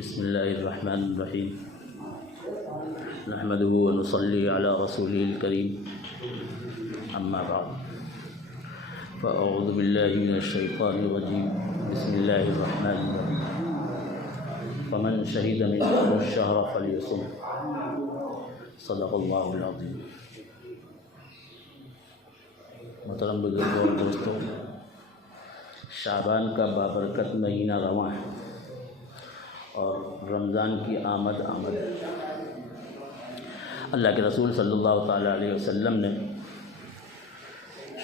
بسم الله الرحمن الرحيم نحمده ونصلي على رسوله الكريم أما بعد فأعوذ بالله من الشيطان الرجيم بسم الله الرحمن الرحيم فمن شهد منكم الشهر فليصم صدق الله العظيم۔ محترم بزرگوں اور دوستوں، شعبان کا بابرکت مہینہ رواں ہے اور رمضان کی آمد ہے۔ اللہ کے رسول صلی اللہ تعالیٰ علیہ وسلم نے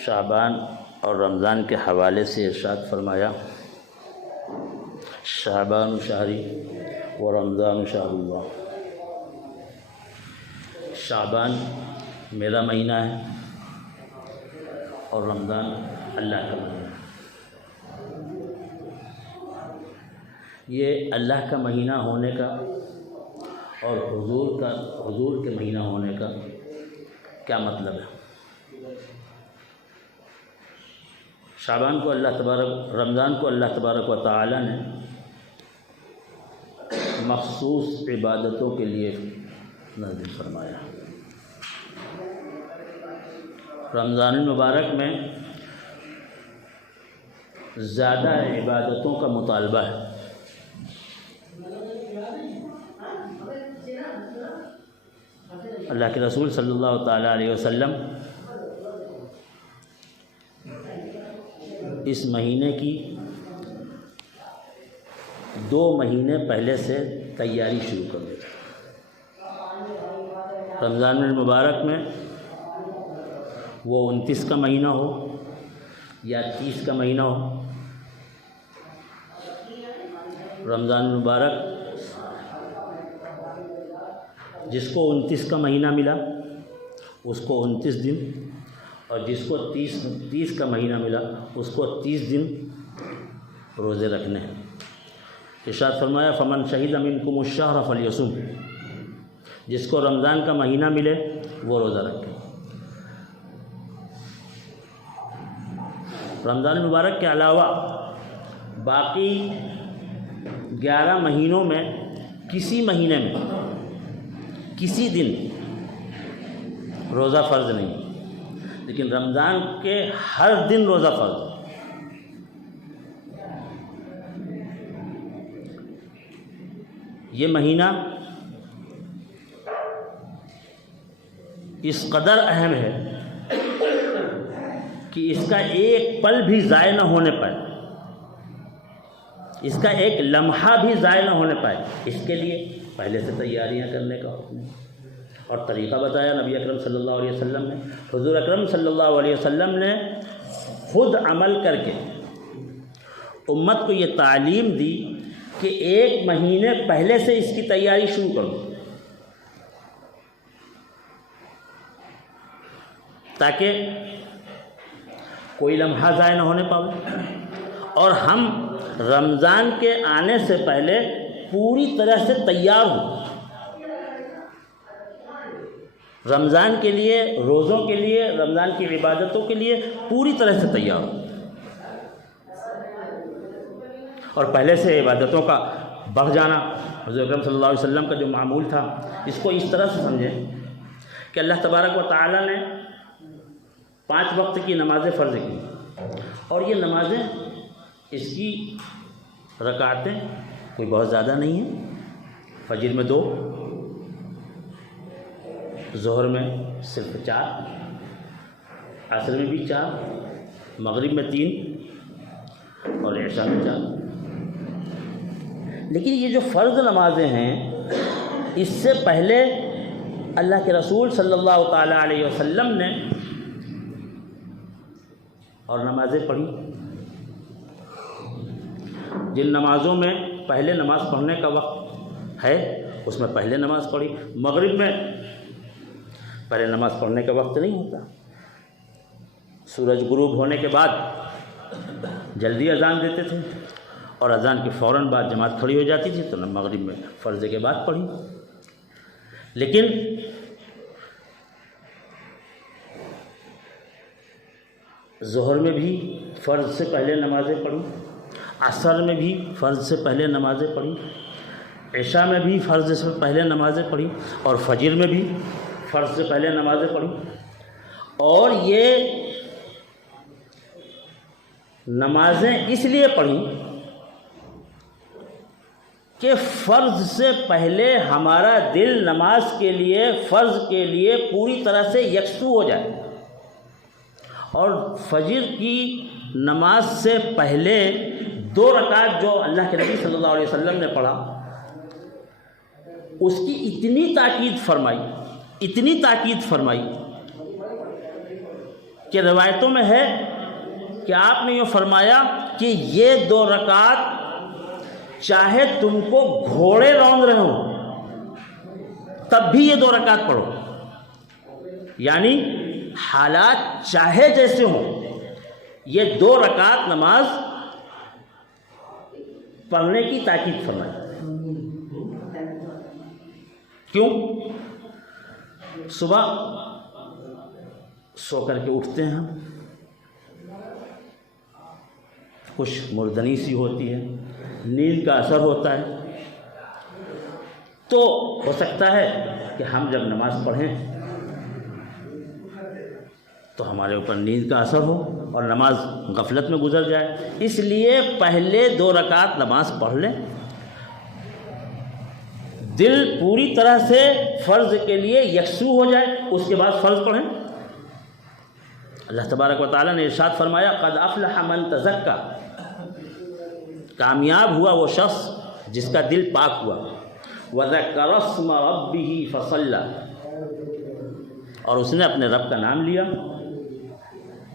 شعبان اور رمضان کے حوالے سے ارشاد فرمایا، شعبان شہری و رمضان شہر اللہ۔ شعبان میرا مہینہ ہے اور رمضان اللہ کا مہینہ ہے۔ یہ اللہ کا مہینہ ہونے کا اور حضور کے مہینہ ہونے کا کیا مطلب ہے؟ شعبان کو رمضان کو اللہ تبارک و تعالی نے مخصوص عبادتوں کے لیے نازل فرمایا۔ رمضان المبارک میں زیادہ عبادتوں کا مطالبہ ہے۔ اللہ کے رسول صلی اللہ تعالیٰ علیہ وسلم اس مہینے کی 2 مہینے پہلے سے تیاری شروع کر دیتے۔ رمضان المبارک میں وہ 29 کا مہینہ ہو یا 30 کا مہینہ ہو، رمضان المبارک جس کو 29 کا مہینہ ملا اس کو 29 دن، اور جس کو 30 کا مہینہ ملا اس کو 30 دن روزے رکھنے ہیں۔ ارشاد فرمایا، فمن شہد منکم الشہر فلیصم۔ جس کو رمضان کا مہینہ ملے وہ روزہ رکھے۔ رمضان المبارک کے علاوہ باقی 11 مہینوں میں کسی مہینے میں کسی دن روزہ فرض نہیں، لیکن رمضان کے ہر دن روزہ فرض ہے۔ یہ مہینہ اس قدر اہم ہے کہ اس کا ایک پل بھی ضائع نہ ہونے پائے، اس کا ایک لمحہ بھی ضائع نہ ہونے پائے، اس کے لیے پہلے سے تیاریاں کرنے کا حکم ہے۔ اور طریقہ بتایا نبی اکرم صلی اللہ علیہ وسلم نے۔ حضور اکرم صلی اللہ علیہ وسلم نے خود عمل کر کے امت کو یہ تعلیم دی کہ 1 مہینے پہلے سے اس کی تیاری شروع کرو، تاکہ کوئی لمحہ ضائع نہ ہونے پائے اور ہم رمضان کے آنے سے پہلے پوری طرح سے تیار ہوں، رمضان کے لیے، روزوں کے لیے، رمضان کی عبادتوں کے لیے پوری طرح سے تیار ہوں۔ اور پہلے سے عبادتوں کا بڑھ جانا، حضور اکرم صلی اللہ علیہ وسلم کا جو معمول تھا، اس کو اس طرح سے سمجھیں کہ اللہ تبارک و تعالی نے 5 وقت کی نمازیں فرض کی، اور یہ نمازیں اس کی رکعتیں کوئی بہت زیادہ نہیں ہیں۔ فجر میں 2، ظہر میں صرف 4، عصر میں بھی 4، مغرب میں 3 اور عشاء میں 4۔ لیکن یہ جو فرض نمازیں ہیں، اس سے پہلے اللہ کے رسول صلی اللہ تعالیٰ علیہ وسلم نے اور نمازیں پڑھی۔ جن نمازوں میں پہلے نماز پڑھنے کا وقت ہے اس میں پہلے نماز پڑھی۔ مغرب میں پہلے نماز پڑھنے کا وقت نہیں ہوتا، سورج غروب ہونے کے بعد جلدی اذان دیتے تھے اور اذان کے فوراً بعد جماعت کھڑی ہو جاتی تھی، تو مغرب میں فرض کے بعد پڑھی۔ لیکن ظہر میں بھی فرض سے پہلے نمازیں پڑھی، عصر میں بھی فرض سے پہلے نمازیں پڑھی، عشاء میں بھی فرض سے پہلے نمازیں پڑھی اور فجر میں بھی فرض سے پہلے نمازیں پڑھی، اور یہ نمازیں اس لیے پڑھی کہ فرض سے پہلے ہمارا دل نماز کے لیے، فرض کے لیے پوری طرح سے یکسو ہو جائے، اور فجر کی نماز سے پہلے 2 رکعت جو اللہ کے نبی صلی اللہ علیہ وسلم نے پڑھا، اس کی اتنی تاکید فرمائی کہ روایتوں میں ہے کہ آپ نے یہ فرمایا کہ یہ 2 رکعت چاہے تم کو گھوڑے روند رہے ہوں تب بھی یہ 2 رکعت پڑھو، یعنی حالات چاہے جیسے ہوں یہ 2 رکعت نماز پڑھنے کی تاکید فرمائی۔ کیوں؟ صبح سو کر کے اٹھتے ہیں ہم، کچھ مردنی سی ہوتی ہے، نیند کا اثر ہوتا ہے، تو ہو سکتا ہے کہ ہم جب نماز پڑھیں تو ہمارے اوپر نیند کا اثر ہو اور نماز غفلت میں گزر جائے، اس لیے پہلے 2 رکعت نماز پڑھ لیں، دل پوری طرح سے فرض کے لیے یکسو ہو جائے، اس کے بعد فرض پڑھیں۔ اللہ تبارک و تعالیٰ نے ارشاد فرمایا قد افلح من تزکا، کامیاب ہوا وہ شخص جس کا دل پاک ہوا، وذکر اسم ربہ فصلی، اور اس نے اپنے رب کا نام لیا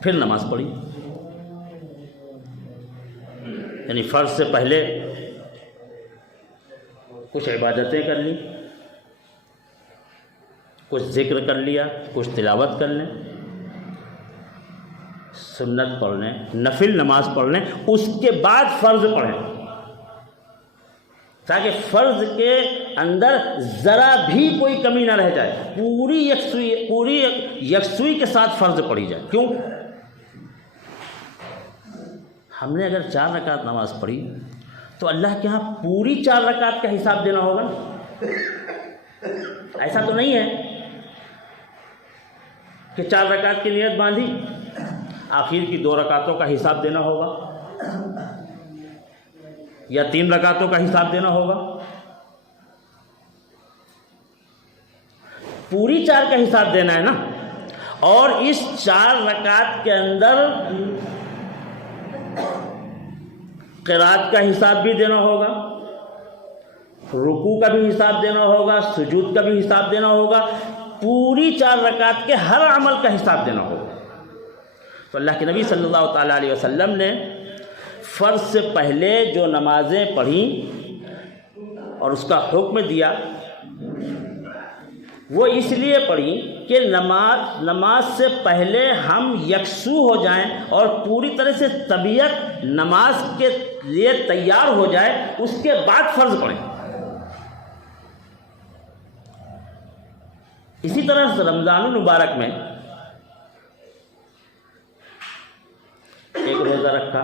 پھر نماز پڑھی، یعنی فرض سے پہلے کچھ عبادتیں کر لیں، کچھ ذکر کر لیا، کچھ تلاوت کر لیں، سنت پڑھ لیں، نفل نماز پڑھ لیں، اس کے بعد فرض پڑھیں، تاکہ فرض کے اندر ذرا بھی کوئی کمی نہ رہ جائے، پوری یکسوئی کے ساتھ فرض پڑھی جائے۔ کیوں؟ ہم نے اگر 4 رکعت نماز پڑھی تو اللہ کے ہاں پوری 4 رکعت کا حساب دینا ہوگا، ایسا تو نہیں ہے کہ 4 رکعت کی نیت باندھی، آخر کی 2 رکعتوں کا حساب دینا ہوگا یا 3 رکعتوں کا حساب دینا ہوگا، پوری 4 کا حساب دینا ہے نا، اور اس 4 رکعت کے اندر قرات کا حساب بھی دینا ہوگا، رکوع کا بھی حساب دینا ہوگا، سجود کا بھی حساب دینا ہوگا، پوری 4 رکعت کے ہر عمل کا حساب دینا ہوگا۔ تو اللہ کے نبی صلی اللہ تعالیٰ علیہ وسلم نے فرض سے پہلے جو نمازیں پڑھیں اور اس کا حکم دیا، وہ اس لیے پڑھی کہ نماز سے پہلے ہم یکسو ہو جائیں اور پوری طرح سے طبیعت نماز کے لیے تیار ہو جائے، اس کے بعد فرض پڑھیں۔ اسی طرح رمضان المبارک میں ایک روزہ رکھا،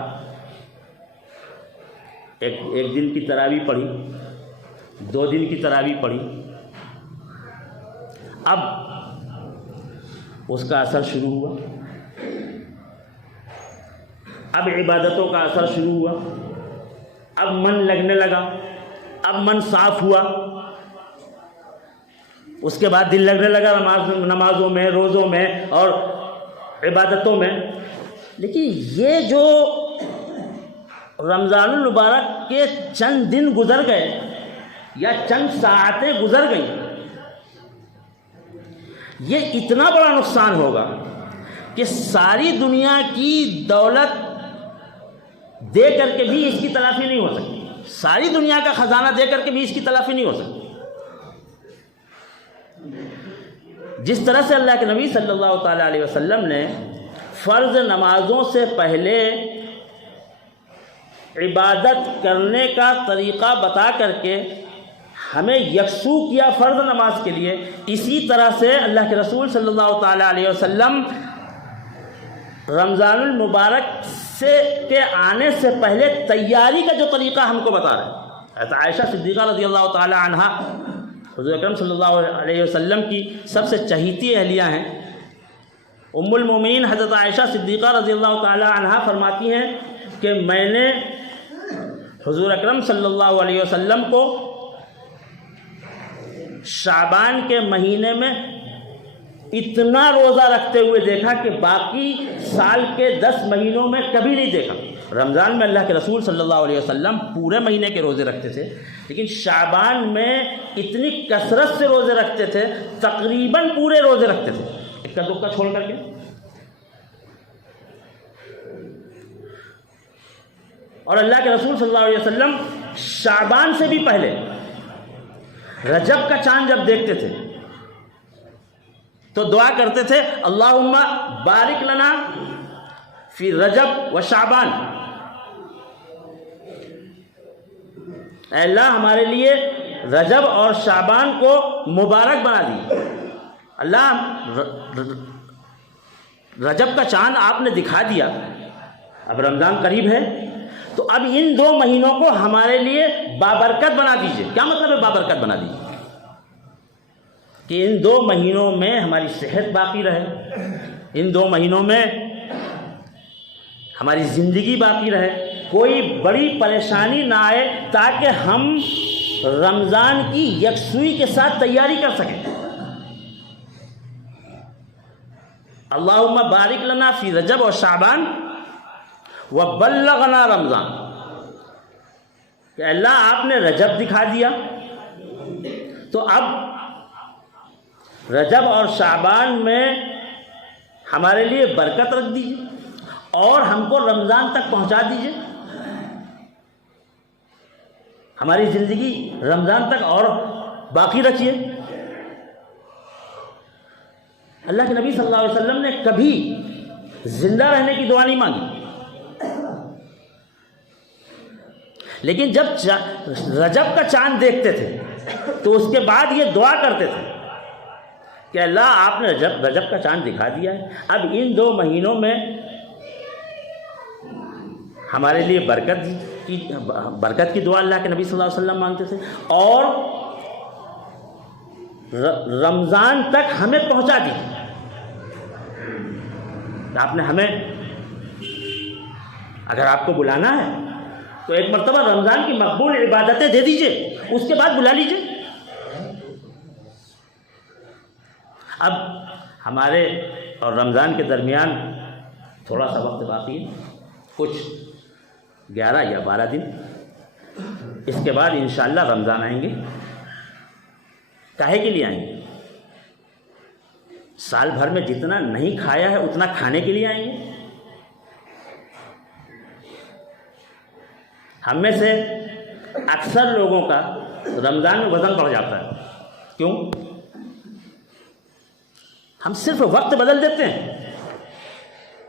ایک دن کی تراویح پڑھی، 2 دن کی تراویح پڑھی، اب اس کا اثر شروع ہوا، اب عبادتوں کا اثر شروع ہوا، اب من لگنے لگا، اب من صاف ہوا، اس کے بعد دل لگنے لگا نمازوں میں، روزوں میں اور عبادتوں میں۔ لیکن یہ جو رمضان المبارک کے چند دن گزر گئے یا چند ساعتیں گزر گئیں، یہ اتنا بڑا نقصان ہوگا کہ ساری دنیا کی دولت دے کر کے بھی اس کی تلافی نہیں ہو سکتی، ساری دنیا کا خزانہ دے کر کے بھی اس کی تلافی نہیں ہو سکتی۔ جس طرح سے اللہ کے نبی صلی اللہ تعالیٰ علیہ وسلم نے فرض نمازوں سے پہلے عبادت کرنے کا طریقہ بتا کر کے ہمیں یکسو کیا فرض نماز کے لیے، اسی طرح سے اللہ کے رسول صلی اللہ تعالیٰ علیہ وسلم رمضان المبارک کے آنے سے پہلے تیاری کا جو طریقہ ہم کو بتا رہے ہیں، حضرت عائشہ صدیقہ رضی اللہ تعالی عنہ حضور اکرم صلی اللہ علیہ وسلم کی سب سے چہیتی اہلیہ ہیں۔ ام المومنین حضرت عائشہ صدیقہ رضی اللہ تعالی عنہ فرماتی ہیں کہ میں نے حضور اکرم صلی اللہ علیہ وسلم کو شعبان کے مہینے میں اتنا روزہ رکھتے ہوئے دیکھا کہ باقی سال کے 10 مہینوں میں کبھی نہیں دیکھا۔ رمضان میں اللہ کے رسول صلی اللہ علیہ وسلم پورے مہینے کے روزے رکھتے تھے، لیکن شعبان میں اتنی کثرت سے روزے رکھتے تھے، تقریباً پورے روزے رکھتے تھے، اکا دکا چھوڑ کر کے۔ اور اللہ کے رسول صلی اللہ علیہ وسلم شعبان سے بھی پہلے رجب کا چاند جب دیکھتے تھے تو دعا کرتے تھے اللہم بارک لنا فی رجب و شعبان، اے اللہ ہمارے لیے رجب اور شعبان کو مبارک بنا دی۔ اللہ رجب کا چاند آپ نے دکھا دیا، اب رمضان قریب ہے تو اب ان 2 مہینوں کو ہمارے لیے بابرکت بنا دیجئے۔ کیا مطلب ہے بابرکت بنا دیجئے؟ کہ ان 2 مہینوں میں ہماری صحت باقی رہے، ان 2 مہینوں میں ہماری زندگی باقی رہے، کوئی بڑی پریشانی نہ آئے، تاکہ ہم رمضان کی یکسوئی کے ساتھ تیاری کر سکیں۔ اللہم بارک لنا فی رجب و شعبان وبلغنا رمضان، کہ اللہ آپ نے رجب دکھا دیا تو اب رجب اور شعبان میں ہمارے لیے برکت رکھ دیجیے اور ہم کو رمضان تک پہنچا دیجیے، ہماری زندگی رمضان تک اور باقی رکھیے۔ اللہ کے نبی صلی اللہ علیہ وسلم نے کبھی زندہ رہنے کی دعا نہیں مانگی، لیکن جب رجب کا چاند دیکھتے تھے تو اس کے بعد یہ دعا کرتے تھے کہ اللہ آپ نے رجب کا چاند دکھا دیا ہے، اب ان 2 مہینوں میں ہمارے لیے برکت کی دعا اللہ کے نبی صلی اللہ علیہ وسلم مانگتے تھے، اور رمضان تک ہمیں پہنچا دی۔ آپ نے ہمیں اگر آپ کو بلانا ہے تو ایک مرتبہ رمضان کی مقبول عبادتیں دے دیجئے، اس کے بعد بلا لیجئے۔ اب ہمارے اور رمضان کے درمیان تھوڑا سا وقت باقی ہے، کچھ 11 یا 12 دن، اس کے بعد انشاءاللہ رمضان آئیں گے۔ کاہے کے لیے آئیں گے؟ سال بھر میں جتنا نہیں کھایا ہے اتنا کھانے کے لیے آئیں گے۔ ہم میں سے اکثر لوگوں کا رمضان میں وزن بڑھ جاتا ہے، کیوں؟ ہم صرف وقت بدل دیتے ہیں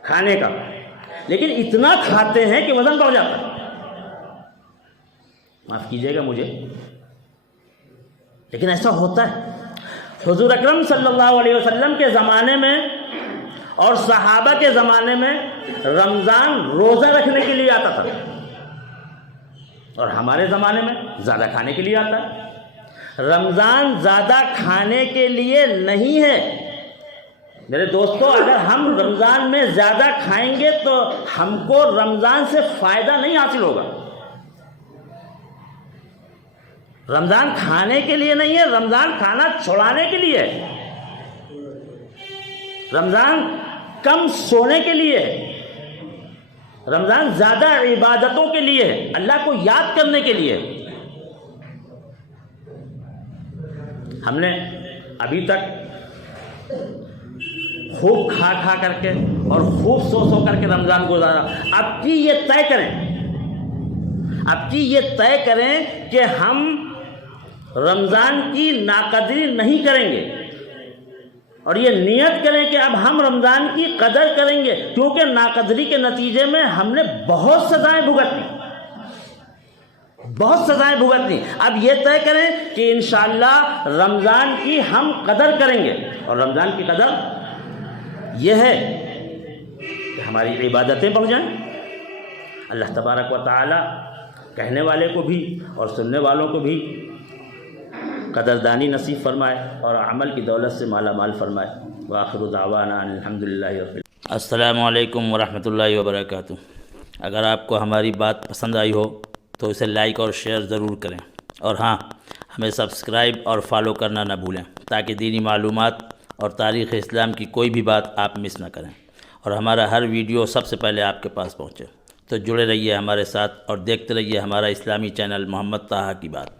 کھانے کا، لیکن اتنا کھاتے ہیں کہ وزن بڑھ جاتا ہے۔ معاف کیجیے گا مجھے، لیکن ایسا ہوتا ہے۔ حضور اکرم صلی اللہ علیہ وسلم کے زمانے میں اور صحابہ کے زمانے میں رمضان روزہ رکھنے کے لیے آتا تھا، اور ہمارے زمانے میں زیادہ کھانے کے لیے آتا ہے۔ رمضان زیادہ کھانے کے لیے نہیں ہے میرے دوستو۔ اگر ہم رمضان میں زیادہ کھائیں گے تو ہم کو رمضان سے فائدہ نہیں حاصل ہوگا۔ رمضان کھانے کے لیے نہیں ہے، رمضان کھانا چھڑانے کے لیے ہے، رمضان کم سونے کے لیے ہے، رمضان زیادہ عبادتوں کے لیے ہے، اللہ کو یاد کرنے کے لیے۔ ہم نے ابھی تک خوب کھا کھا کر کے اور خوب سو سو کر کے رمضان گزارا۔ اب کی یہ طے کریں کہ ہم رمضان کی ناقدری نہیں کریں گے، اور یہ نیت کریں کہ اب ہم رمضان کی قدر کریں گے، کیونکہ ناقدری کے نتیجے میں ہم نے بہت سزائیں بھگتنی۔ اب یہ طے کریں کہ انشاءاللہ رمضان کی ہم قدر کریں گے، اور رمضان کی قدر یہ ہے کہ ہماری عبادتیں بڑھ جائیں۔ اللہ تبارک و تعالی کہنے والے کو بھی اور سننے والوں کو بھی قدردانی نصیب فرمائے اور عمل کی دولت سے مالا مال فرمائے۔ وآخر دعوانا الحمدللہ رب العالمین۔ السلام علیکم ورحمۃ اللہ وبرکاتہ۔ اگر آپ کو ہماری بات پسند آئی ہو تو اسے لائک اور شیئر ضرور کریں، اور ہاں، ہمیں سبسکرائب اور فالو کرنا نہ بھولیں تاکہ دینی معلومات اور تاریخ اسلام کی کوئی بھی بات آپ مس نہ کریں اور ہمارا ہر ویڈیو سب سے پہلے آپ کے پاس پہنچے۔ تو جڑے رہیے ہمارے ساتھ اور دیکھتے رہیے ہمارا اسلامی چینل محمد طٰہٰ کی بات۔